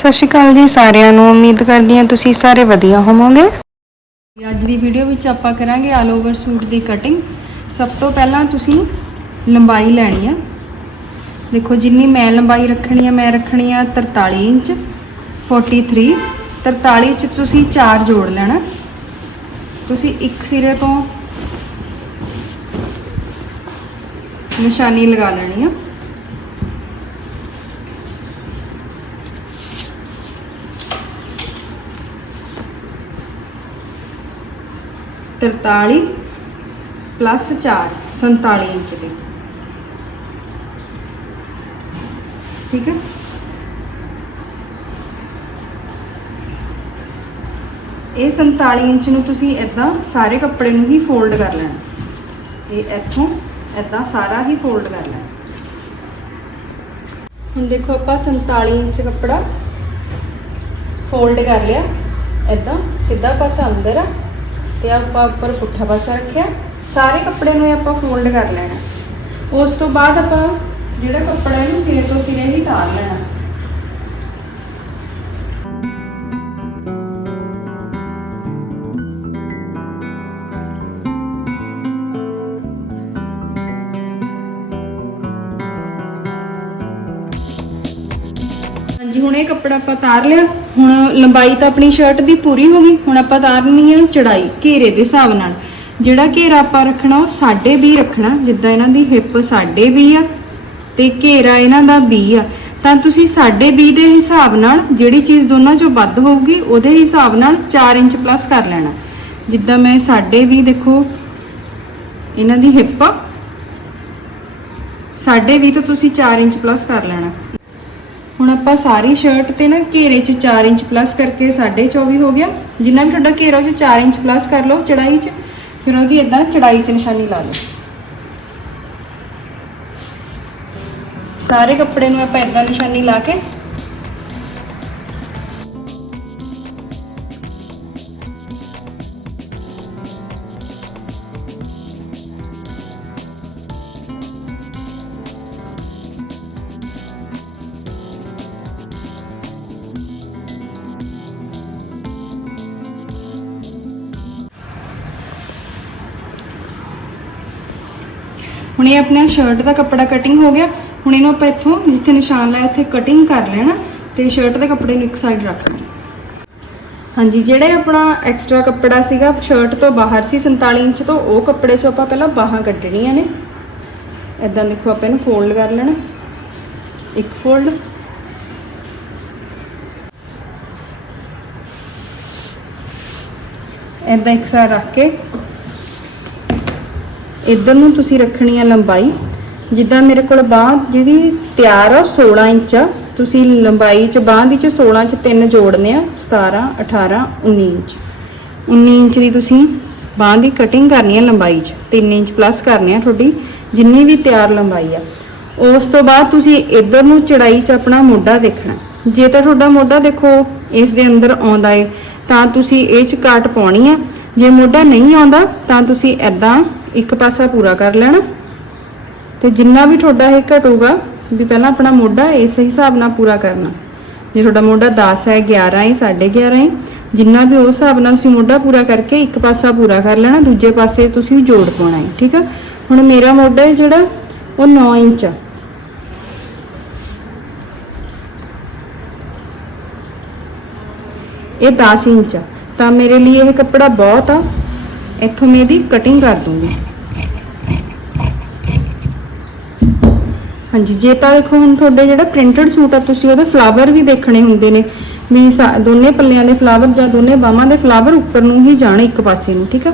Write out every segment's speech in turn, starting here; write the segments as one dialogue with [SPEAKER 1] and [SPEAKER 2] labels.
[SPEAKER 1] ਸਤਿ ਸ਼੍ਰੀ ਅਕਾਲ ਜੀ ਸਾਰਿਆਂ ਨੂੰ। ਉਮੀਦ ਕਰਦੀ ਹਾਂ ਤੁਸੀਂ ਸਾਰੇ ਵਧੀਆ ਹੋਵੋਗੇ।
[SPEAKER 2] ਅੱਜ ਦੀ ਵੀਡੀਓ ਵਿੱਚ ਆਪਾਂ ਕਰਾਂਗੇ ਆਲ ਓਵਰ ਸੂਟ ਦੀ ਕਟਿੰਗ ਸਭ ਤੋਂ ਪਹਿਲਾਂ ਤੁਸੀਂ ਲੰਬਾਈ ਲੈਣੀ ਆ। ਦੇਖੋ ਜਿੰਨੀ ਮੈਂ ਲੰਬਾਈ ਰੱਖਣੀ ਆ, ਮੈਂ ਰੱਖਣੀ ਆ 43 ਇੰਚ 43 43 ਚ ਤੁਸੀਂ 4 ਜੋੜ ਲੈਣਾ। ਤੁਸੀਂ ਇੱਕ ਸਿਰੇ ਤੋਂ ਨਿਸ਼ਾਨੀ ਲਗਾ ਲੈਣੀ ਆ। ਤਰਤਾਲੀ ਪਲੱਸ 4 47 ਇੰਚ ਦੀ। ਠੀਕ ਹੈ? ਇਹ 47 ਇੰਚ ਨੂੰ ਤੁਸੀਂ ਇਦਾਂ ਸਾਰੇ ਕੱਪੜੇ ਨੂੰ ਹੀ ਫੋਲਡ ਕਰ ਲੈਣਾ। ਇਹ ਇੱਥੋਂ ਇਦਾਂ ਸਾਰਾ ਹੀ ਫੋਲਡ ਕਰ ਲੈਣਾ। ਹੁਣ ਦੇਖੋ ਆਪਾਂ 47 ਇੰਚ ਕੱਪੜਾ ਫੋਲਡ ਕਰ ਲਿਆ। ਇਦਾਂ ਸਿੱਧਾ ਪਾਸਾ ਅੰਦਰ ਆ। ਤੇ ਆਪਾਂ ਉੱਪਰ ਪੁੱਠਾ ਪਾਸਾ ਰੱਖਿਆ। ਸਾਰੇ ਕੱਪੜੇ ਨੂੰ ਇਹ ਆਪਾਂ ਫੋਲਡ ਕਰ ਲੈਣਾ। ਉਸ ਤੋਂ ਬਾਅਦ ਆਪਾਂ ਜਿਹੜਾ ਕੱਪੜਾ ਇਹਨੂੰ ਸਿਰੇ ਤੋਂ ਸਿਰੇ ਹੀ ਤਾਰ ਲੈਣਾ। ਹਾਂਜੀ ਹੁਣ ਇਹ ਕੱਪੜਾ ਆਪਾਂ ਤਾਰ ਲਿਆ। ਹੁਣ ਲੰਬਾਈ ਤਾਂ ਆਪਣੀ ਸ਼ਰਟ ਦੀ ਪੂਰੀ ਹੋ ਗਈ। ਹੁਣ ਆਪਾਂ ਤਾਰਨੀ ਹੈ ਚੜਾਈ, ਘੇਰੇ ਦੇ ਹਿਸਾਬ ਨਾਲ। ਜਿਹੜਾ ਘੇਰਾ ਆਪਾਂ ਰੱਖਣਾ, ਉਹ ਸਾਢੇ 20 ਰੱਖਣਾ। ਜਿੱਦਾਂ ਇਹਨਾਂ ਦੀ ਹਿੱਪ ਸਾਢੇ 20 ਆ ਤੇ ਘੇਰਾ ਇਹਨਾਂ ਦਾ 20 ਆ। ਤਾਂ ਤੁਸੀਂ ਸਾਢੇ 20 ਦੇ ਹਿਸਾਬ ਨਾਲ ਜਿਹੜੀ ਚੀਜ਼ ਦੋਨਾਂ ਚੋਂ ਵੱਧ ਹੋਊਗੀ, ਉਹਦੇ ਹਿਸਾਬ ਨਾਲ 4 ਇੰਚ ਪਲੱਸ ਕਰ ਲੈਣਾ। ਜਿੱਦਾਂ ਮੈਂ ਸਾਢੇ 20 ਦੇਖੋ, ਇਹਨਾਂ ਦੀ ਹਿੱਪ ਆ। ਸਾਢੇ 20 ਤੋਂ ਤੁਸੀਂ 4 ਇੰਚ ਪਲੱਸ ਕਰ ਲੈਣਾ। ਹੁਣ ਆਪਾਂ ਸਾਰੀ ਸ਼ਰਟ ਤੇ ਨਾ ਘੇਰੇ 'ਚ 4 ਇੰਚ ਪਲੱਸ ਕਰਕੇ 24 ਹੋ ਗਿਆ। ਜਿੰਨਾ ਵੀ ਤੁਹਾਡਾ ਘੇਰਾ ਉਹ 'ਚ 4 ਇੰਚ ਪਲੱਸ ਕਰ ਲਓ ਚੜਾਈ 'ਚ, ਫਿਰ ਉਹਦੀ ਇਦਾਂ ਚੜਾਈ 'ਚ ਨਿਸ਼ਾਨੀ ਲਾ ਲਓ। ਸਾਰੇ ਕੱਪੜੇ ਨੂੰ ਆਪਾਂ ਇਦਾਂ ਨਿਸ਼ਾਨੀ ਲਾ ਕੇ ਹੁਣ ਇਹ ਆਪਣਾ ਸ਼ਰਟ ਦਾ ਕੱਪੜਾ ਕਟਿੰਗ ਹੋ ਗਿਆ। ਹੁਣ ਇਹਨੂੰ ਆਪਾਂ ਇੱਥੋਂ ਜਿੱਥੇ ਨਿਸ਼ਾਨ ਲਾਇਆ, ਉੱਥੇ ਕਟਿੰਗ ਕਰ ਲੈਣਾ ਤੇ ਸ਼ਰਟ ਦੇ ਕੱਪੜੇ ਨੂੰ ਇੱਕ ਸਾਈਡ ਰੱਖ ਲੈਣਾ ਹਾਂਜੀ, ਜਿਹੜਾ ਆਪਣਾ ਐਕਸਟਰਾ ਕੱਪੜਾ ਸੀਗਾ ਸ਼ਰਟ ਤੋਂ ਬਾਹਰ ਸੀ 47 ਇੰਚ ਤੋਂ, ਉਹ ਕੱਪੜੇ 'ਚੋਂ ਆਪਾਂ ਪਹਿਲਾਂ ਬਾਹਾਂ ਕੱਢਣੀਆਂ ਨੇ। ਇਦਾਂ ਦੇਖੋ, ਆਪਾਂ ਇਹਨੂੰ ਫੋਲਡ ਕਰ ਲੈਣਾ। ਇੱਕ ਫੋਲਡ ਇਦਾਂ ਇੱਕ ਸਾਈਡ ਰੱਖ ਕੇ ਇੱਧਰ ਨੂੰ ਤੁਸੀਂ ਰੱਖਣੀ ਆ ਲੰਬਾਈ। ਜਿੱਦਾਂ ਮੇਰੇ ਕੋਲ ਬਾਹ ਜਿਹੜੀ ਤਿਆਰ ਆ ਉਹ 16 ਇੰਚ ਆ। ਤੁਸੀਂ ਲੰਬਾਈ ਚ ਬਾਹ ਦੀ ਚ 16 ਚ ਤਿੰਨ ਜੋੜਨੇ ਆ 17 18 19 ਇੰਚ। 19 ਇੰਚ ਦੀ ਤੁਸੀਂ ਬਾਹ ਦੀ ਕਟਿੰਗ ਕਰਨੀ ਆ ਲੰਬਾਈ ਚ। 3 ਇੰਚ ਪਲੱਸ ਕਰਨੀ ਆ ਤੁਹਾਡੀ ਜਿੰਨੀ ਵੀ ਤਿਆਰ ਲੰਬਾਈ ਆ। ਉਸ ਤੋਂ ਬਾਅਦ ਤੁਸੀਂ ਇੱਧਰ ਨੂੰ ਚੜਾਈ ਚ ਆਪਣਾ ਮੋਢਾ ਦੇਖਣਾ। ਜੇ ਤਾਂ ਤੁਹਾਡਾ ਮੋਢਾ ਦੇਖੋ, ਇਸ ਦੇ ਅੰਦਰ ਆਉਂਦਾ ਏ, ਤਾਂ ਤੁਸੀਂ ਇਹ ਚ ਕਾਟ ਪਾਉਣੀ ਆ। ਜੇ ਮੋਢਾ ਨਹੀਂ ਆਉਂਦਾ, ਤਾਂ ਤੁਸੀਂ ਐਦਾਂ ਇੱਕ ਪਾਸਾ ਪੂਰਾ ਕਰ ਲੈਣਾ। ਤੇ ਜਿੰਨਾ ਵੀ ਤੁਹਾਡਾ ਇਹ ਘਟੂਗਾ, ਵੀ ਪਹਿਲਾਂ ਆਪਣਾ ਮੋਢਾ ਇਸ ਹਿਸਾਬ ਨਾਲ ਪੂਰਾ ਕਰਨਾ। ਜੇ ਤੁਹਾਡਾ ਮੋਢਾ 10 ਹੈ 11 ਹੈ 11.5 ਹੈ, ਜਿੰਨਾ ਵੀ ਉਸ ਹਿਸਾਬ ਨਾਲ ਤੁਸੀਂ ਮੋਢਾ ਪੂਰਾ ਕਰਕੇ ਇੱਕ ਪਾਸਾ ਪੂਰਾ ਕਰ ਲੈਣਾ, ਦੂਜੇ ਪਾਸੇ ਤੁਸੀਂ ਜੋੜ ਪਾਉਣਾ ਹੈ, ਠੀਕ ਆ ਹੁਣ ਮੇਰਾ ਮੋਢਾ ਹੈ ਜਿਹੜਾ, ਉਹ 9 ਇੰਚ ਆ। ਇਹ 10 ਇੰਚ ਆ। ਤਾਂ ਮੇਰੇ ਲਈ ਇਹ ਕੱਪੜਾ ਬਹੁਤ ਆ। ਇੱਥੋਂ ਮੈਂ ਇਹਦੀ ਕਟਿੰਗ ਕਰ ਦੂੰਗੀ। ਹਾਂਜੀ, ਜੇ ਤਾਂ ਦੇਖੋ ਹੁਣ ਤੁਹਾਡੇ ਜਿਹੜਾ ਪ੍ਰਿੰਟਡ ਸੂਟ ਆ, ਤੁਸੀਂ ਉਹਦੇ ਫਲਾਵਰ ਵੀ ਦੇਖਣੇ ਹੁੰਦੇ ਨੇ। ਵੀ ਸਾ- ਦੋਨੇ ਪੱਲਿਆਂ ਦੇ ਫਲਾਵਰ ਜਾਂ ਦੋਨੇ ਬਾਹਾਂ ਦੇ ਫਲਾਵਰ ਉੱਪਰ ਨੂੰ ਹੀ ਜਾਣ ਇੱਕ ਪਾਸੇ ਨੂੰ, ਠੀਕ ਆ?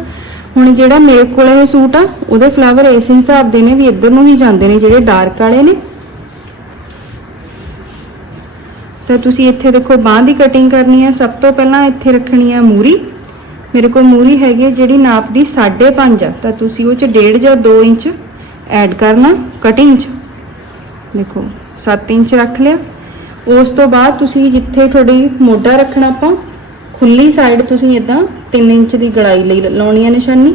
[SPEAKER 2] ਹੁਣ ਜਿਹੜਾ ਮੇਰੇ ਕੋਲ ਇਹ ਸੂਟ ਆ, ਉਹਦੇ ਫਲਾਵਰ ਇਸ ਹਿਸਾਬ ਦੇ ਨੇ ਵੀ ਇੱਧਰ ਨੂੰ ਹੀ ਜਾਂਦੇ ਨੇ, ਜਿਹੜੇ ਡਾਰਕ ਵਾਲੇ ਨੇ। ਤਾਂ ਤੁਸੀਂ ਇੱਥੇ ਦੇਖੋ ਬਾਹ ਦੀ ਕਟਿੰਗ ਕਰਨੀ ਹੈ ਸਭ ਤੋਂ ਪਹਿਲਾਂ ਇੱਥੇ ਰੱਖਣੀ ਹੈ ਮੂਰੀ। ਮੇਰੇ ਕੋਲ ਮੂਰੀ ਹੈਗੀ ਹੈ ਜਿਹੜੀ ਨਾਪ ਦੀ 5.5 ਆ। ਤਾਂ ਤੁਸੀਂ ਉਹ ਚ 1.5 ਜਾਂ 2 ਇੰਚ ਐਡ ਕਰਨਾ ਕਟਿੰਗ ਚ। ਦੇਖੋ 7 ਇੰਚ ਰੱਖ ਲਿਆ। ਉਸ ਤੋਂ ਬਾਅਦ ਤੁਸੀਂ ਜਿੱਥੇ ਤੁਹਾਡੀ ਮੋਢਾ ਰੱਖਣਾ ਆਪਾਂ, ਖੁੱਲੀ ਸਾਈਡ ਤੁਸੀਂ ਇਦਾਂ 3 ਇੰਚ ਦੀ ਗੜਾਈ ਲਈ ਲਾਉਣੀ ਹੈ ਨਿਸ਼ਾਨੀ।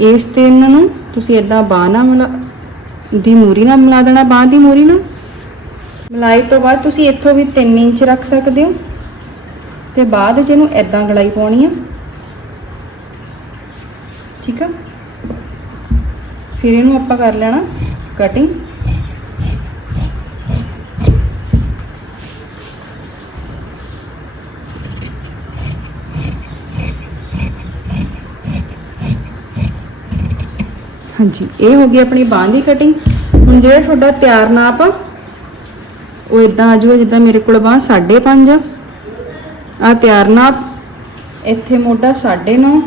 [SPEAKER 2] ਇਸ ਤੇ ਇਹਨਾਂ ਨੂੰ ਤੁਸੀਂ ਇਦਾਂ ਬਾਹ ਨਾਲ ਮਿਲਾ, ਦੀ ਮੂਰੀ ਨਾਲ ਮਿਲਾ ਦੇਣਾ, ਬਾਹ ਦੀ ਮੂਰੀ ਨਾਲ। ਮਲਾਈ ਤੋਂ ਬਾਅਦ ਤੁਸੀਂ ਇੱਥੋਂ ਵੀ 3 ਇੰਚ ਰੱਖ ਸਕਦੇ ਹੋ। ਤੇ ਬਾਅਦ 'ਚ ਇਹਨੂੰ ਐਦਾਂ ਗਲਾਈ ਪਾਉਣੀ ਆ। ਠੀਕ ਆ? ਫਿਰ ਇਹਨੂੰ ਆਪਾਂ ਕਰ ਲੈਣਾ ਕਟਿੰਗ ਹਾਂਜੀ, ਇਹ ਹੋ ਗਈ ਆਪਣੀ ਬਾਂਹ ਦੀ ਕਟਿੰਗ ਹੁਣ ਜਿਹੜਾ ਤੁਹਾਡਾ ਤਿਆਰ ਨਾਪ ਆ, ਉਹ ਇਦਾਂ ਆ ਜਾਊਗਾ, ਜਿੱਦਾਂ ਮੇਰੇ ਕੋਲ ਬਾਂਹ 5.5 ਆ। ਆ ਤਿਆਰਨਾਥ, ਇੱਥੇ ਮੋਢਾ 9.5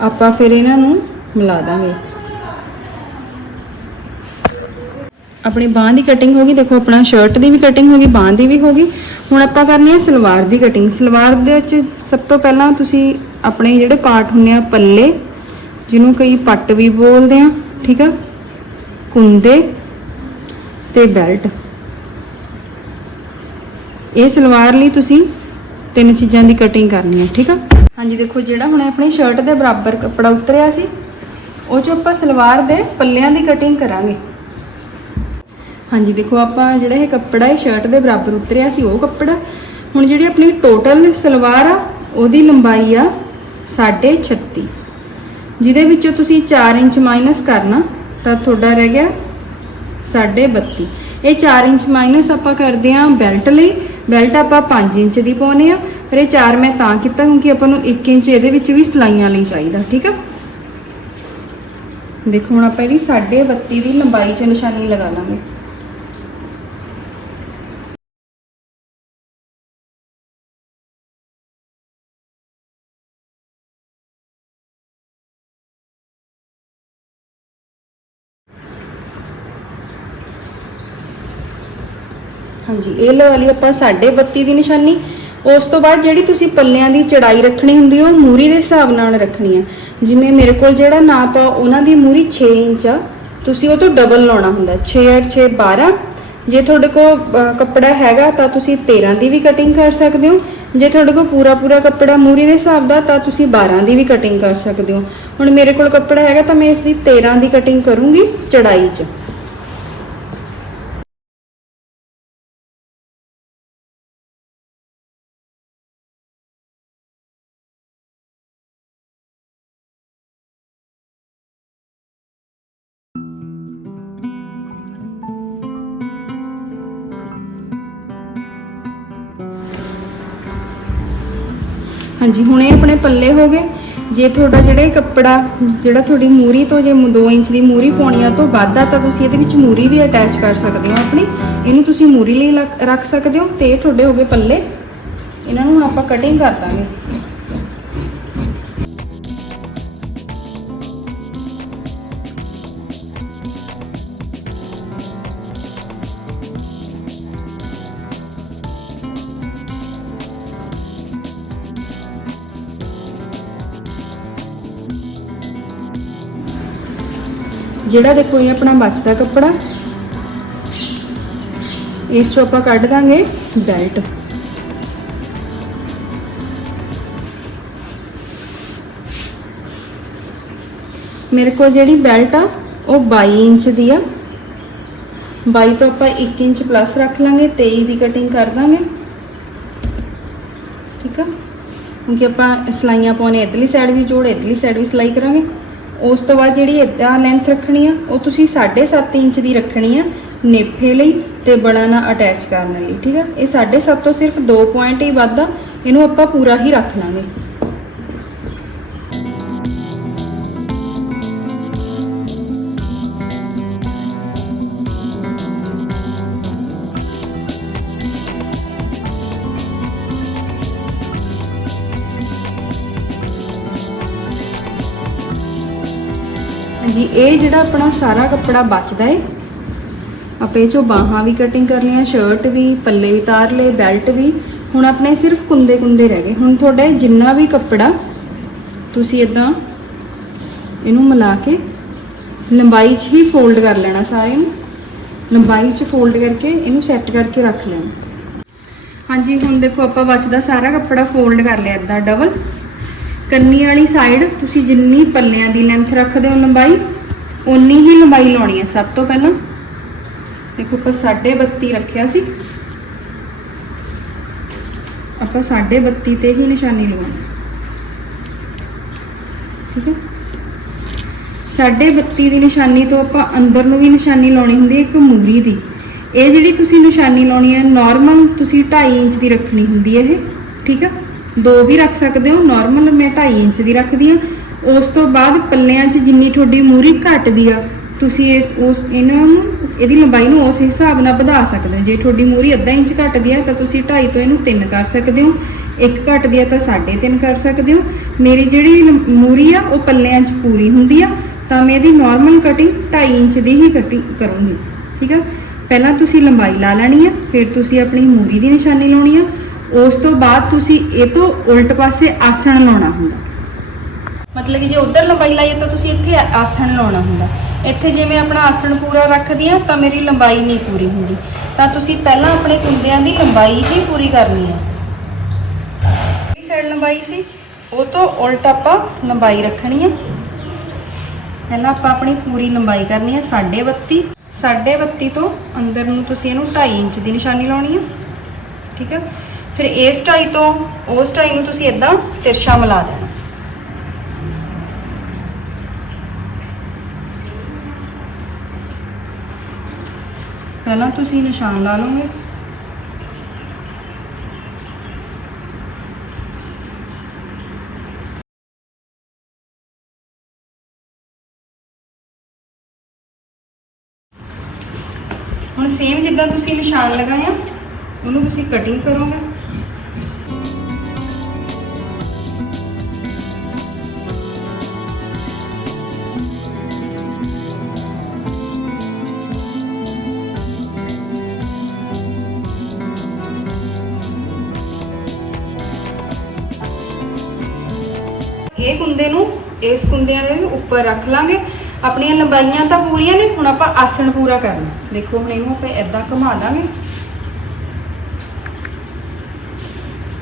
[SPEAKER 2] ਆਪਾਂ ਫਿਰ ਇਹਨਾਂ ਨੂੰ ਮਿਲਾ ਦਾਂਗੇ। ਆਪਣੀ ਬਾਂਹ ਦੀ ਕਟਿੰਗ ਹੋ ਗਈ। ਦੇਖੋ, ਆਪਣਾ ਸ਼ਰਟ ਦੀ ਵੀ ਕਟਿੰਗ ਹੋ ਗਈ, ਬਾਂਹ ਦੀ ਵੀ ਹੋ ਗਈ। ਹੁਣ ਆਪਾਂ ਕਰਨੀ ਹੈ ਸਲਵਾਰ ਦੀ ਕਟਿੰਗ ਸਲਵਾਰ ਦੇ ਵਿੱਚ ਸਭ ਤੋਂ ਪਹਿਲਾਂ ਤੁਸੀਂ ਆਪਣੇ ਜਿਹੜੇ ਪਾਰਟ ਹੁੰਦੇ ਆ, ਪੱਲੇ, ਜਿਹਨੂੰ ਕਈ ਪੱਟ ਵੀ ਬੋਲਦੇ ਆ, ਠੀਕ ਆ? ਕੁੰਦੇ ਤੇ ਬੈਲਟ ਇਹ ਸਲਵਾਰ ਲਈ ਤੁਸੀਂ ਤਿੰਨ ਚੀਜ਼ਾਂ ਦੀ ਕਟਿੰਗ ਕਰਨੀ ਹੈ, ਠੀਕ ਆ? ਹਾਂਜੀ, ਦੇਖੋ, ਜਿਹੜਾ ਹੁਣ ਆਪਣੀ ਸ਼ਰਟ ਦੇ ਬਰਾਬਰ ਕੱਪੜਾ ਉਤਰਿਆ ਸੀ, ਉਹ ਚ ਆਪਾਂ ਸਲਵਾਰ ਦੇ ਪੱਲਿਆਂ ਦੀ ਕਟਿੰਗ ਕਰਾਂਗੇ। ਹਾਂਜੀ, ਦੇਖੋ, ਆਪਾਂ ਜਿਹੜਾ ਇਹ ਕੱਪੜਾ ਹੈ ਸ਼ਰਟ ਦੇ ਬਰਾਬਰ ਉਤਰਿਆ ਸੀ, ਉਹ ਕੱਪੜਾ, ਹੁਣ ਜਿਹੜੀ ਆਪਣੀ ਟੋਟਲ ਸਲਵਾਰ ਆ, ਉਹਦੀ ਲੰਬਾਈ ਆ 36 ਜਿਹਦੇ ਵਿੱਚੋਂ ਤੁਸੀਂ 4 ਇੰਚ ਮਾਈਨਸ ਕਰਨਾ, ਤਾਂ ਤੁਹਾਡਾ ਰਹਿ ਗਿਆ 32 ਇਹ 4 ਇੰਚ ਮਾਈਨਸ ਆਪਾਂ ਕਰਦੇ ਆ ਬੈਲਟ ਲਈ। ਬੈਲਟ ਆਪਾਂ 5 ਇੰਚ ਦੀ ਪਾਉਨੇ ਆ ਪਰ ਇਹ 4 ਮੈਂ ਤਾਂ ਕੀਤਾ ਕਿਉਂਕਿ ਆਪਾਂ ਨੂੰ 1 ਇੰਚ ਇਹਦੇ ਵਿੱਚ ਵੀ ਸਲਾਈਆਂ ਲਈ ਚਾਹੀਦਾ, ਠੀਕ ਆ? ਦੇਖੋ ਹੁਣ ਆਪਾਂ ਇਹਦੀ 32 ਦੀ ਲੰਬਾਈ 'ਚ ਨਿਸ਼ਾਨੀ ਲਗਾ ਲਾਂਗੇ। ਹਾਂਜੀ, ਇਹ ਲਵਾ ਲਈ ਆਪਾਂ 32 ਦੀ ਨਿਸ਼ਾਨੀ। ਉਸ ਤੋਂ ਬਾਅਦ ਜਿਹੜੀ ਤੁਸੀਂ ਪੱਲਿਆਂ ਦੀ ਚੜਾਈ ਰੱਖਣੀ ਹੁੰਦੀ ਉਹ ਮੂਰੀ ਦੇ ਹਿਸਾਬ ਨਾਲ ਰੱਖਣੀ ਆ। ਜਿਵੇਂ ਮੇਰੇ ਕੋਲ ਜਿਹੜਾ ਨਾਪ ਆ, ਉਹਨਾਂ ਦੀ ਮੂਰੀ 6 ਇੰਚ ਆ। ਤੁਸੀਂ ਉਹ ਤੋਂ ਡਬਲ ਲਾਉਣਾ ਹੁੰਦਾ 6 8 6 12 ਜੇ ਤੁਹਾਡੇ ਕੋਲ ਕੱਪੜਾ ਹੈਗਾ ਤਾਂ ਤੁਸੀਂ 13 ਦੀ ਵੀ ਕਟਿੰਗ ਕਰ ਸਕਦੇ ਹੋ। ਜੇ ਤੁਹਾਡੇ ਕੋਲ ਪੂਰਾ ਪੂਰਾ ਕੱਪੜਾ ਮੂਰੀ ਦੇ ਹਿਸਾਬ ਦਾ, ਤਾਂ ਤੁਸੀਂ 12 ਦੀ ਵੀ ਕਟਿੰਗ ਕਰ ਸਕਦੇ ਹੋ। ਹੁਣ ਮੇਰੇ ਕੋਲ ਕੱਪੜਾ ਹੈਗਾ ਤਾਂ ਮੈਂ ਇਸ ਦੀ 13 ਦੀ ਕਟਿੰਗ ਕਰੂੰਗੀ ਚੜਾਈ 'ਚ। ਹਾਂਜੀ, ਹੁਣ ਇਹ ਆਪਣੇ ਪੱਲੇ ਹੋ ਗਏ। ਜੇ ਤੁਹਾਡਾ ਜਿਹੜਾ ਇਹ ਕੱਪੜਾ, ਜਿਹੜਾ ਤੁਹਾਡੀ ਮੂਰੀ ਤੋਂ ਜੇ 2 ਇੰਚ ਦੀ ਮੂਰੀ ਪਾਉਣੀ ਆ ਤੋਂ ਵੱਧ ਆ, ਤਾਂ ਤੁਸੀਂ ਇਹਦੇ ਵਿੱਚ ਮੂਰੀ ਵੀ ਅਟੈਚ ਕਰ ਸਕਦੇ ਹੋ ਆਪਣੀ। ਇਹਨੂੰ ਤੁਸੀਂ ਮੂਰੀ ਲਈ ਲੱਕ- ਰੱਖ ਸਕਦੇ ਹੋ ਤੇ ਇਹ ਤੁਹਾਡੇ ਹੋ ਗਏ ਪੱਲੇ। ਇਹਨਾਂ ਨੂੰ ਹੁਣ ਆਪਾਂ ਕਟਿੰਗ ਕਰ ਦਾਂਗੇ। ਜਿਹੜਾ ਦੇਖੋ ਇਹ ਆਪਣਾ ਬਚਦਾ ਕੱਪੜਾ, ਇਸ ਤੋਂ ਆਪਾਂ ਕੱਢ ਦਾਂਗੇ ਬੈਲਟ। ਮੇਰੇ ਕੋਲ ਜਿਹੜੀ ਬੈਲਟ ਆ, ਉਹ 22 ਇੰਚ ਦੀ ਆ। 22 ਤੋਂ ਆਪਾਂ 1 ਇੰਚ ਪਲੱਸ ਰੱਖ ਲਾਂਗੇ 23 ਦੀ ਕਟਿੰਗ ਕਰ ਦਾਂਗੇ। ਠੀਕ ਆ? ਕਿਉਂਕਿ ਆਪਾਂ ਸਲਾਈਆਂ ਪਾਉਣੇ ਇਧਰਲੀ ਸਾਈਡ ਵੀ, ਜੋੜ ਇਧਰਲੀ ਸਾਈਡ ਵੀ ਸਲਾਈ ਕਰਾਂਗੇ। ਉਸ ਤੋਂ ਬਾਅਦ ਜਿਹੜੀ ਇਦਾਂ ਲੈਂਥ ਰੱਖਣੀ ਆ, ਉਹ ਤੁਸੀਂ 7.5 ਇੰਚ ਦੀ ਰੱਖਣੀ ਆ ਨੇਫੇ ਲਈ ਤੇ ਬੜਾ ਨਾਲ ਅਟੈਚ ਕਰਨ ਲਈ, ਠੀਕ ਆ? ਇਹ 7.5 ਤੋਂ ਸਿਰਫ 2 ਪੁਆਇੰਟ ਹੀ ਵੱਧਦਾ ਇਹਨੂੰ ਆਪਾਂ ਪੂਰਾ ਹੀ ਰੱਖ ਲਾਂਗੇ। ਜੀ, ਇਹ ਜਿਹੜਾ ਆਪਣਾ ਸਾਰਾ ਕੱਪੜਾ ਬਚਦਾ ਏ, ਆਪਾਂ ਇਹ ਚੋਂ ਬਾਹਾਂ ਵੀ ਕਟਿੰਗ ਕਰ ਲਈਆਂ ਸ਼ਰਟ ਵੀ, ਪੱਲੇ ਵੀ ਤਾਰ ਲਏ ਬੈਲਟ ਵੀ। ਹੁਣ ਆਪਣੇ ਸਿਰਫ ਕੁੰਦੇ ਕੁੰਦੇ ਰਹਿ ਗਏ। ਹੁਣ ਤੁਹਾਡਾ ਜਿੰਨਾ ਵੀ ਕੱਪੜਾ, ਤੁਸੀਂ ਇਦਾਂ ਇਹਨੂੰ ਮਿਲਾ ਕੇ ਲੰਬਾਈ 'ਚ ਹੀ ਫੋਲਡ ਕਰ ਲੈਣਾ ਸਾਰੇ ਨੂੰ ਲੰਬਾਈ 'ਚ ਫੋਲਡ ਕਰਕੇ ਇਹਨੂੰ ਸੈੱਟ ਕਰਕੇ ਰੱਖ ਲੈਣਾ। ਹਾਂਜੀ, ਹੁਣ ਦੇਖੋ ਆਪਾਂ ਬਚਦਾ ਸਾਰਾ ਕੱਪੜਾ ਫੋਲਡ ਕਰ ਲਿਆ ਇਦਾਂ ਡਬਲ ਕੰਨੀ ਵਾਲੀ ਸਾਈਡ ਤੁਸੀਂ ਜਿੰਨੀ ਪੱਲਿਆਂ ਦੀ ਲੈਂਥ ਰੱਖਦੇ ਹੋ ਲੰਬਾਈ ਉਨੀ ਹੀ ਲੰਬਾਈ ਲਾਉਣੀ ਹੈ ਸਭ ਤੋਂ ਪਹਿਲਾਂ। ਦੇਖੋ, ਆਪਾਂ 32.5 ਰੱਖਿਆ ਸੀ। ਆਪਾਂ 32.5 ਤੇ ਹੀ ਨਿਸ਼ਾਨੀ ਲਵਾਉਣੀ। ਠੀਕ ਹੈ? 32.5 ਦੀ ਨਿਸ਼ਾਨੀ ਤੋਂ ਆਪਾਂ ਅੰਦਰ ਨੂੰ ਵੀ ਨਿਸ਼ਾਨੀ ਲਾਉਣੀ ਹੁੰਦੀ ਹੈ, ਇੱਕ ਮੂਰੀ ਦੀ। ਇਹ ਜਿਹੜੀ ਤੁਸੀਂ ਨਿਸ਼ਾਨੀ ਲਾਉਣੀ ਹੈ ਨਾਰਮਲ ਤੁਸੀਂ 2.5 ਇੰਚ ਦੀ ਰੱਖਣੀ ਹੁੰਦੀ ਹੈ ਇਹ। ਠੀਕ ਹੈ? ਦੋ ਵੀ ਰੱਖ ਸਕਦੇ ਹੋ ਨਾਰਮਲ ਮੈਂ 2.5 ਇੰਚ ਦੀ ਰੱਖਦੀ ਹਾਂ। ਉਸ ਤੋਂ ਬਾਅਦ ਪੱਲਿਆਂ 'ਚ ਜਿੰਨੀ ਤੁਹਾਡੀ ਮੂਰੀ ਘਟਦੀ ਆ, ਤੁਸੀਂ ਇਸ, ਉਸ, ਇਹਨਾਂ ਨੂੰ, ਇਹਦੀ ਲੰਬਾਈ ਨੂੰ ਉਸ ਹਿਸਾਬ ਨਾਲ ਵਧਾ ਸਕਦੇ ਹੋ। ਜੇ ਤੁਹਾਡੀ ਮੂਰੀ ਅੱਧਾ ਇੰਚ ਘਟਦੀ ਆ, ਤਾਂ ਤੁਸੀਂ 2.5 ਤੋਂ ਇਹਨੂੰ 3 ਕਰ ਸਕਦੇ ਹੋ। ਇੱਕ ਘਟਦੀ ਆ ਤਾਂ 3.5 ਕਰ ਸਕਦੇ ਹੋ। ਮੇਰੀ ਜਿਹੜੀ ਲੰ- ਮੂਰੀ ਆ, ਉਹ ਪੱਲਿਆਂ 'ਚ ਪੂਰੀ ਹੁੰਦੀ ਆ, ਤਾਂ ਮੈਂ ਇਹਦੀ ਨਾਰਮਲ ਕਟਿੰਗ 2.5 ਇੰਚ ਦੀ ਹੀ ਕਟਿੰਗ ਕਰੂੰਗੀ। ਠੀਕ ਆ? ਪਹਿਲਾਂ ਤੁਸੀਂ ਲੰਬਾਈ ਲਾ ਲੈਣੀ ਆ, ਫਿਰ ਤੁਸੀਂ ਆਪਣੀ ਮੂਰੀ ਦੀ ਨਿਸ਼ਾਨੀ ਲਾਉਣੀ ਆ। ਉਸ ਤੋਂ ਬਾਅਦ ਤੁਸੀਂ ਇਹ ਤੋਂ ਉਲਟ ਪਾਸੇ ਆਸਣ ਲਾਉਣਾ ਹੁੰਦਾ। ਮਤਲਬ ਕਿ ਜੇ ਉਧਰ ਲੰਬਾਈ ਲਾਈਏ ਤਾਂ ਤੁਸੀਂ ਇੱਥੇ ਆਸਣ ਲਾਉਣਾ ਹੁੰਦਾ। ਇੱਥੇ ਜਿਵੇਂ ਆਪਣਾ ਆਸਣ ਪੂਰਾ ਰੱਖਦੀ ਆ ਤਾਂ ਮੇਰੀ ਲੰਬਾਈ ਨਹੀਂ ਪੂਰੀ ਹੁੰਦੀ। ਤਾਂ ਤੁਸੀਂ ਪਹਿਲਾਂ ਆਪਣੇ ਕੁੰਦਿਆਂ ਦੀ ਲੰਬਾਈ ਹੀ ਪੂਰੀ ਕਰਨੀ ਆ ਇਹ ਸਾਈਡ ਲੰਬਾਈ ਸੀ, ਉਹ ਤੋਂ ਉਲਟ ਆਪਾਂ ਲੰਬਾਈ ਰੱਖਣੀ ਆ ਪਹਿਲਾਂ ਆਪਾਂ ਆਪਣੀ ਪੂਰੀ ਲੰਬਾਈ ਕਰਨੀ ਆ 32.5 32.5 ਤੋਂ ਅੰਦਰ ਨੂੰ ਤੁਸੀਂ ਇਹਨੂੰ 2.5 ਇੰਚ ਦੀ ਨਿਸ਼ਾਨੀ ਲਾਉਣੀ ਆ ਠੀਕ ਹੈ। ਫਿਰ ਇਸ ਢਾਈ ਤੋਂ ਉਸ ਢਾਈ ਨੂੰ ਤੁਸੀਂ ਇਦਾਂ ਤਿਰਛਾ ਮਿਲਾ ਦੇਣਾ। ਪਹਿਲਾਂ ਤੁਸੀਂ ਨਿਸ਼ਾਨ ਲਾ ਲਓਗੇ। ਹੁਣ ਸੇਮ ਜਿੱਦਾਂ ਤੁਸੀਂ ਨਿਸ਼ਾਨ ਲਗਾਇਆ, ਉਹਨੂੰ ਤੁਸੀਂ ਕਟਿੰਗ ਕਰੋਗੇ। ਕੁੰਦੇ ਨੂੰ, ਇਸ ਕੁੰਦਿਆਂ ਦੇ ਉੱਪਰ ਰੱਖ ਲਾਂਗੇ। ਆਪਣੀਆਂ ਲੰਬਾਈਆਂ ਤਾਂ ਪੂਰੀਆਂ ਨੇ, ਹੁਣ ਆਪਾਂ ਆਸਣ ਪੂਰਾ ਕਰਨਾ। ਦੇਖੋ, ਹੁਣ ਇਹਨੂੰ ਆਪਾਂ ਇਦਾਂ ਘੁਮਾ ਦਾਂਗੇ।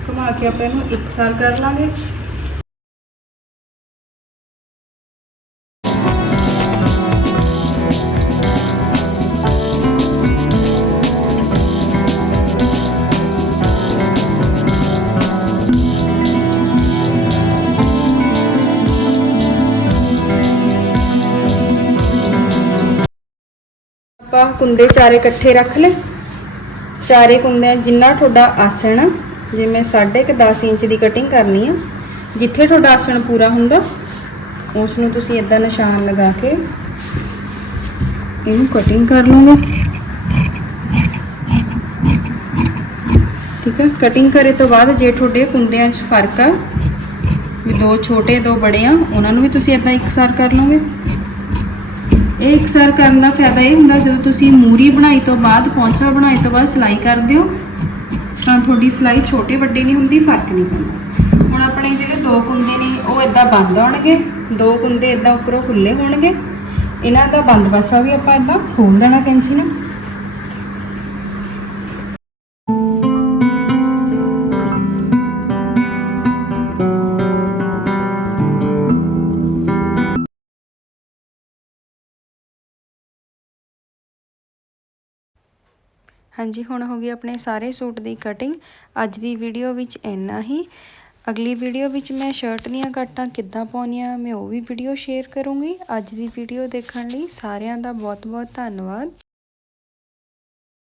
[SPEAKER 2] ਘੁਮਾ ਕੇ ਆਪਾਂ ਇਹਨੂੰ ਇੱਕ ਇਕਸਾਰ ਕਰ ਲਾਂਗੇ। ਆਪਾਂ ਕੁੰਦੇ ਚਾਰੇ ਇਕੱਠੇ ਰੱਖ ਲਏ। ਚਾਰੇ ਕੁੰਦੇ ਜਿੰਨਾ ਤੁਹਾਡਾ ਆਸਣ ਆ, ਜਿਵੇਂ 10.5 ਇੰਚ ਦੀ ਕਟਿੰਗ ਕਰਨੀ ਆ ਜਿੱਥੇ ਤੁਹਾਡਾ ਆਸਣ ਪੂਰਾ ਹੁੰਦਾ ਉਸ ਨੂੰ ਤੁਸੀਂ ਇਦਾਂ ਨਿਸ਼ਾਨ ਲਗਾ ਕੇ ਇਹਨੂੰ ਕਟਿੰਗ ਕਰ ਲਓਗੇ। ਠੀਕ ਹੈ ਕਟਿੰਗ ਕਰੇ ਤੋਂ ਬਾਅਦ ਜੇ ਤੁਹਾਡੇ ਕੁੰਦਿਆਂ 'ਚ ਫ਼ਰਕ ਆ ਵੀ ਦੋ ਛੋਟੇ ਦੋ ਬੜੇ ਆ ਉਹਨਾਂ ਨੂੰ ਵੀ ਤੁਸੀਂ ਇਦਾਂ ਇਕਸਾਰ ਕਰ ਲਓਗੇ। ਇਹ ਇਕਸਾਰ ਕਰਨ ਦਾ ਫਾਇਦਾ ਇਹ ਹੁੰਦਾ ਜਦੋਂ ਤੁਸੀਂ ਮੂਰੀ ਬਣਾਈ ਤੋਂ ਬਾਅਦ, ਪੌਂਚਾ ਬਣਾਈ ਤੋਂ ਬਾਅਦ ਸਿਲਾਈ ਕਰਦੇ ਹੋ, ਤਾਂ ਤੁਹਾਡੀ ਸਿਲਾਈ ਛੋਟੇ ਵੱਡੇ ਨਹੀਂ ਹੁੰਦੀ, ਫ਼ਰਕ ਨਹੀਂ ਪੈਂਦਾ। ਹੁਣ ਆਪਣੇ ਜਿਹੜੇ ਦੋ ਕੁੰਦੇ ਨੇ, ਉਹ ਇਦਾਂ ਬੰਦ ਹੋਣਗੇ ਦੋ ਕੁੰਦੇ ਇਦਾਂ ਉੱਪਰੋਂ ਖੁੱਲੇ ਹੋਣਗੇ, ਇਹਨਾਂ ਦਾ ਬੰਦ ਪਾਸਾ ਵੀ ਆਪਾਂ ਇਦਾਂ ਖੋਲ ਦੇਣਾ ਕੈਂਚੀ ਨਾਲ
[SPEAKER 1] ਹਾਂਜੀ, ਹੁਣ ਹੋ ਗਈ ਆਪਣੇ ਸਾਰੇ ਸੂਟ ਦੀ ਕਟਿੰਗ ਅੱਜ ਦੀ ਵੀਡੀਓ ਵਿੱਚ ਇੰਨਾ ਹੀ। ਅਗਲੀ ਵੀਡੀਓ ਵਿੱਚ ਮੈਂ ਸ਼ਰਟ ਦੀਆਂ ਕੱਟਾਂ ਕਿੱਦਾਂ ਪਾਉਣੀਆਂ, ਮੈਂ ਉਹ ਵੀ ਵੀਡੀਓ ਸ਼ੇਅਰ ਕਰੂੰਗੀ। ਅੱਜ ਦੀ ਵੀਡੀਓ ਦੇਖਣ ਲਈ ਸਾਰਿਆਂ ਦਾ ਬਹੁਤ ਬਹੁਤ ਧੰਨਵਾਦ।